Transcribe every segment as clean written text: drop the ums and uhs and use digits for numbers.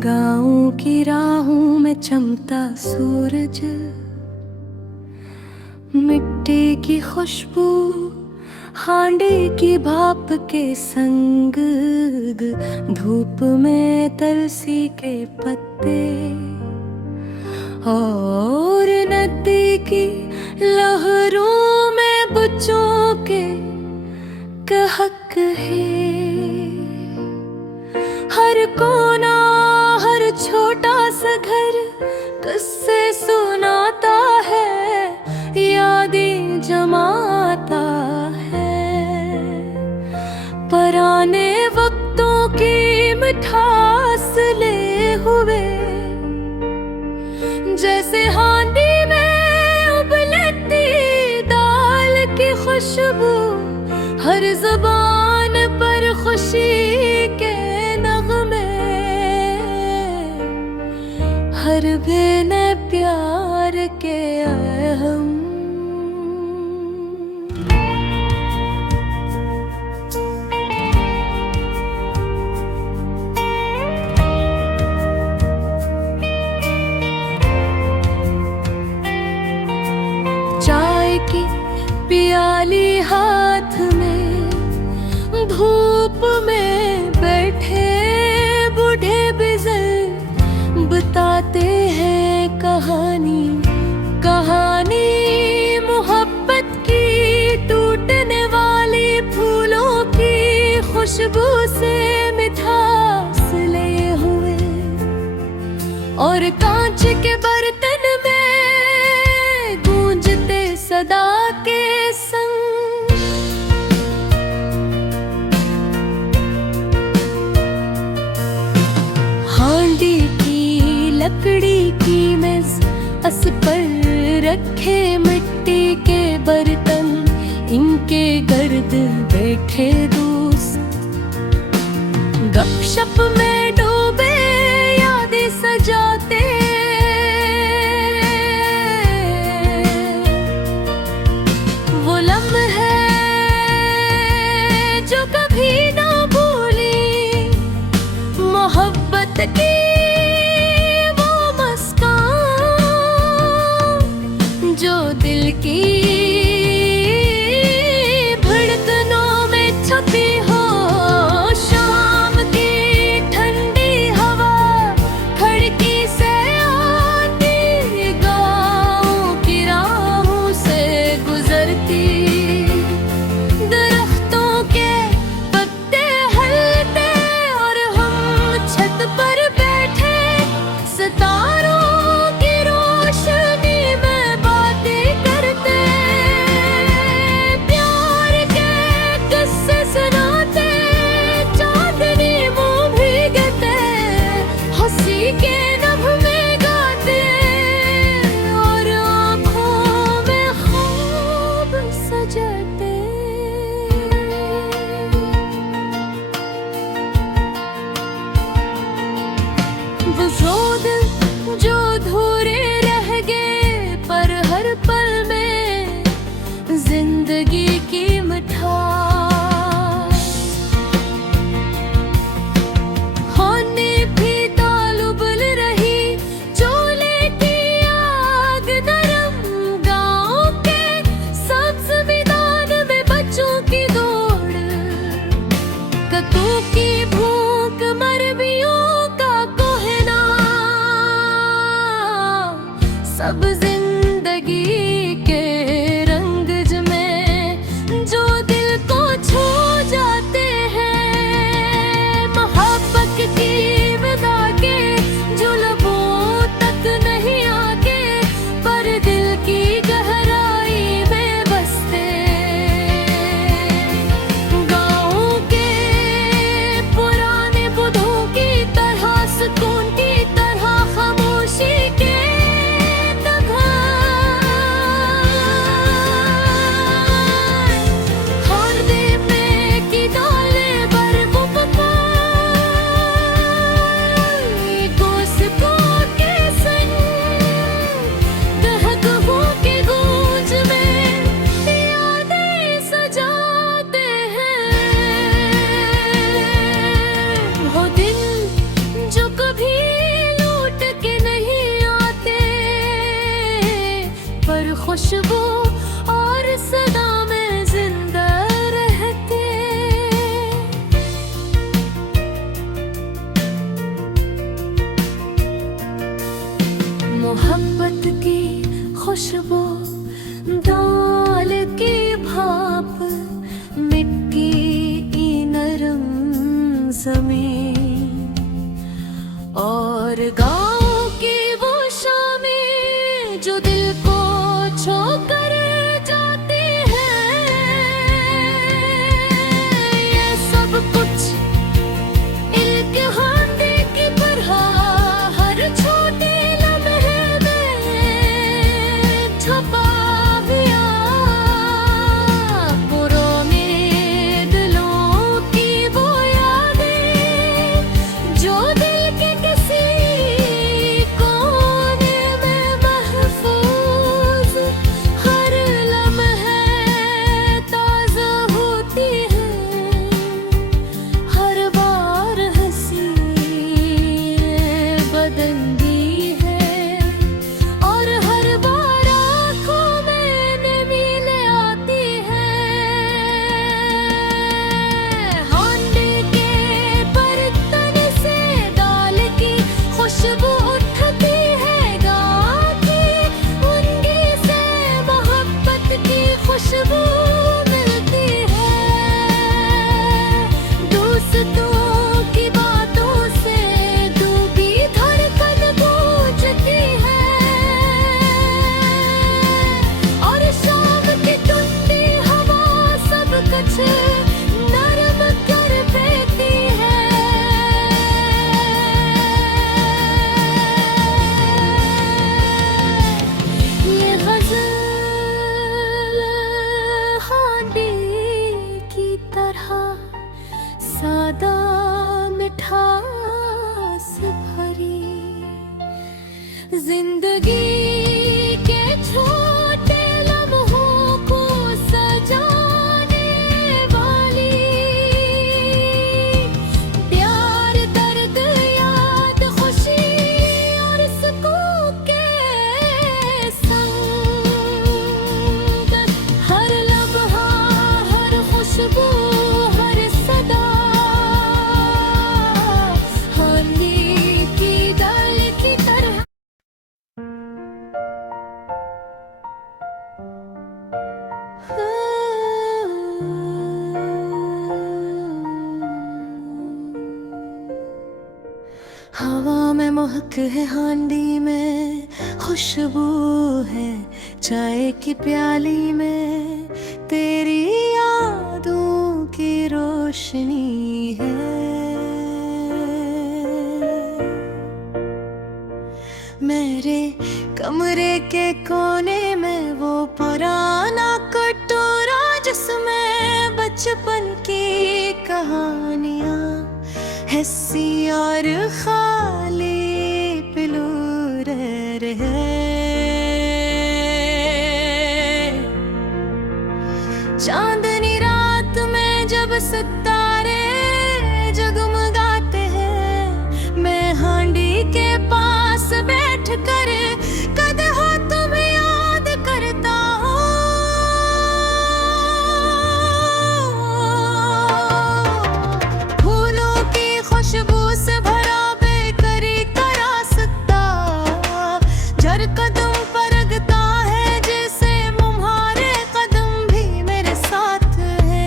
गाँव की राहों में चमकता सूरज, मिट्टी की खुशबू, हांडी की भाप के संग, धूप में तुलसी के पत्ते और नदी की लहरों में बच्चों के कहक है। हर कोना, हर छोटा सा घर किस्से सुनाता है, यादें जमाता है। पुराने वक्तों की मिठास ले हुए, जैसे हांडी में उबलती दाल की खुशबू, हर ज़ुबान पर खुशी के नगमे, हर बेन प्यार के अहम। चाय की प्याली हाथ में, धूप में बैठे बूढ़े बुजुर्ग बताते हैं कहानी, कहानी मोहब्बत की, टूटने वाली फूलों की खुशबू से मिठास ले हुए, और कांच के बर्तन में गूंजते सदा के संग। हांडी की लकड़ी की मेज, अस पर रखे मिट्टी के बर्तन, इनके गर्द बैठे दोस्त, गपशप में डूबे यादें सजाते। वो लम्हे जो कभी ना भूली, मोहब्बत की वो मुस्कान जो दिल की धड़कनों में छपी हो। शाम की ठंडी हवा खिड़की से आती, गाँव की राहों से गुजरती, दरख्तों के पत्ते हलते और हम छत पर बैठे सितारों की रोशनी में बातें करते, प्यार के किस्से सुनाते, चांदनी मुंह भीगते, हंसी के नभ में गाते, और आँखों में ख्वाब सजाते। वो दिल जो अधूरे रह गए, पर हर पल में जिंदगी की मिठास, होने भी ताल उबल रही, चूल्हे की आग नरम, गाँव के सब्ज मैदान में बच्चों की दौड़, कतू की भूख, मरमियों का कोहना, सब जिंदगी के रंग में जो दिल को छू जाते हैं। मोहब्बत की विदा के जो लबों तक नहीं आके, पर दिल की गहराई में बसते, गाँव के पुराने बुद्धों की तरह, सुकून की तरह, खामोशी के नगमे। खुशबू और सदा में जिंदा रहते। मोहब्बत की खुशबू, दाल की भाप, मिट्टी की नरम जमीन और गाँव की वो शामें जो दिल को छू कर जाती है। ये सब कुछ इल्क हांडी की तरह हर छोटे लम्हे में छपा गया। पुराने दिलों की वो यादें जो दिल के किसी कोने में महफूज, हर लम्हे ताज़ा होती है। हर बार हंसी बदलती है और हर बार आँखों में नमी ले आती है। हांडी के बर्तन से दाल की खुशबू उठती है। गाँव की उंगी से मोहब्बत की खुशबू मिलती है। दोस्तों की बातों से डूबी धड़कन गूंजती है और शाम की ठंडी हवा सब कुछ नरम कर देती है। ये गज़ल हांडी की तरह सादा मिठास भरी, जिंदगी के छोटे लम्हों को सजाने वाली। प्यार, दर्द, याद, खुशी और सुकून के संग हर लम्हा, हर खुशबू, हर सदा हांडी की दाल की तरह। हवा में महक है, हांडी में खुशबू है, चाय की प्याली में तेरी यादों की रोशनी है। मेरे कमरे के कोने में वो पुराना कटोरा जिसमें बचपन की कहानियाँ हंसी और खाली पिलू रह रहे। चांदनी रात में जब सितारे जगमगाते हैं, मैं हांडी के पास बैठ कर कद हो तुम्हें याद करता हूँ। फूलों की खुशबू से भरा बेकरी का रास्ता, जर कदम पर रगता है जैसे तुम्हारे कदम भी मेरे साथ है।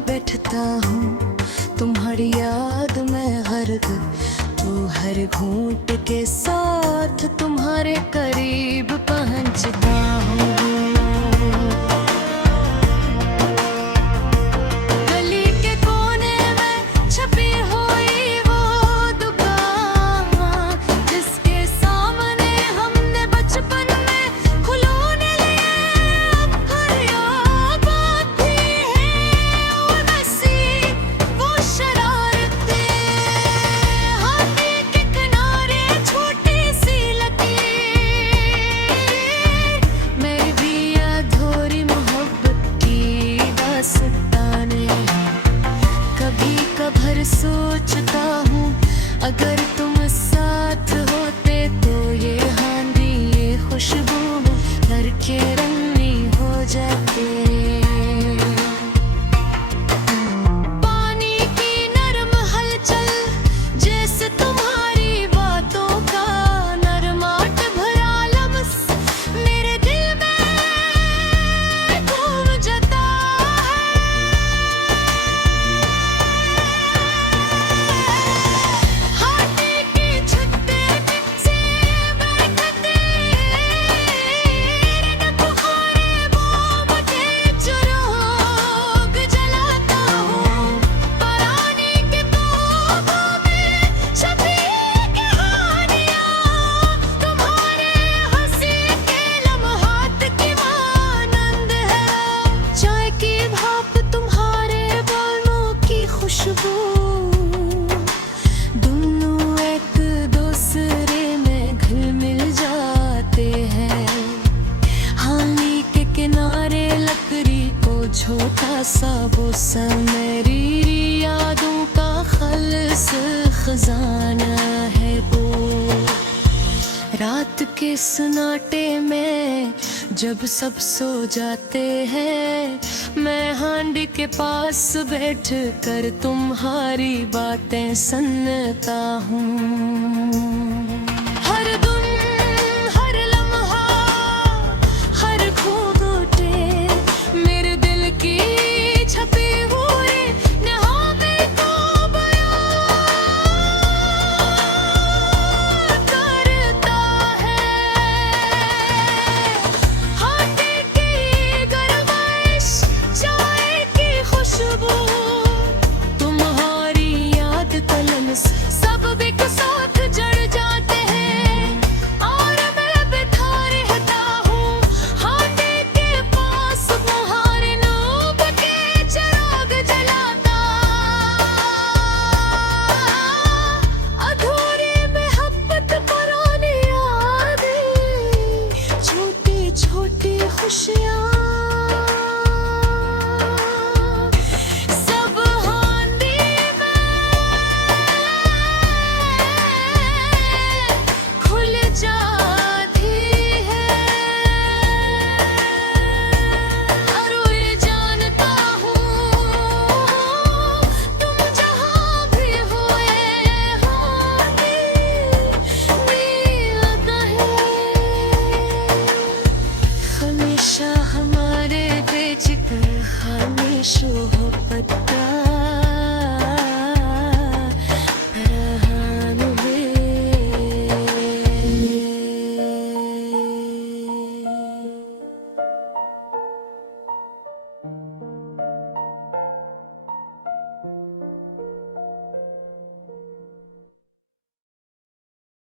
बैठता हूँ तुम्हारी याद में हर तो हर घूंट के साथ तुम्हारे करीब पहुँचता हूँ। गली के कोने में छपी हुई वो दुकान जिसके सामने हमने बचपन में खिलौने लिए, अब हर याद आती है उदासी वो शरारतें। हाथी के किनारे छोटी सी लकीर, मेरी भी अधूरी मोहब्बत की दास्तानें। कभी कभार सोचता हूँ अगर तुम साथ होते तो ये आंधी ये खुशबू घर के रंगीन हो जाते। पानी की नरम हलचल जैसे तुम्हारी बातों का नरमाट भरा लम्स मेरे दिल में घूम जाता है। हाथी की छत्ते से बैठते नखुहारे मोमबत्ती चिराग जलाता हूँ। पुरानी किताबों में छपी कहानियाँ तुम्हारे हंसी के लम्हात की मानंद है। चाय की भाप तुम्हारे बालों की खुशबू, दोनों एक दूसरे में घुल मिल जाते हैं। हानी के किनारे लकड़ी को छोटा सा बोसा मेरी यादों का खालिस खजाना है वो। रात के सन्नाटे में जब सब सो जाते हैं मैं हांडी के पास बैठ कर तुम्हारी बातें सुनता हूँ।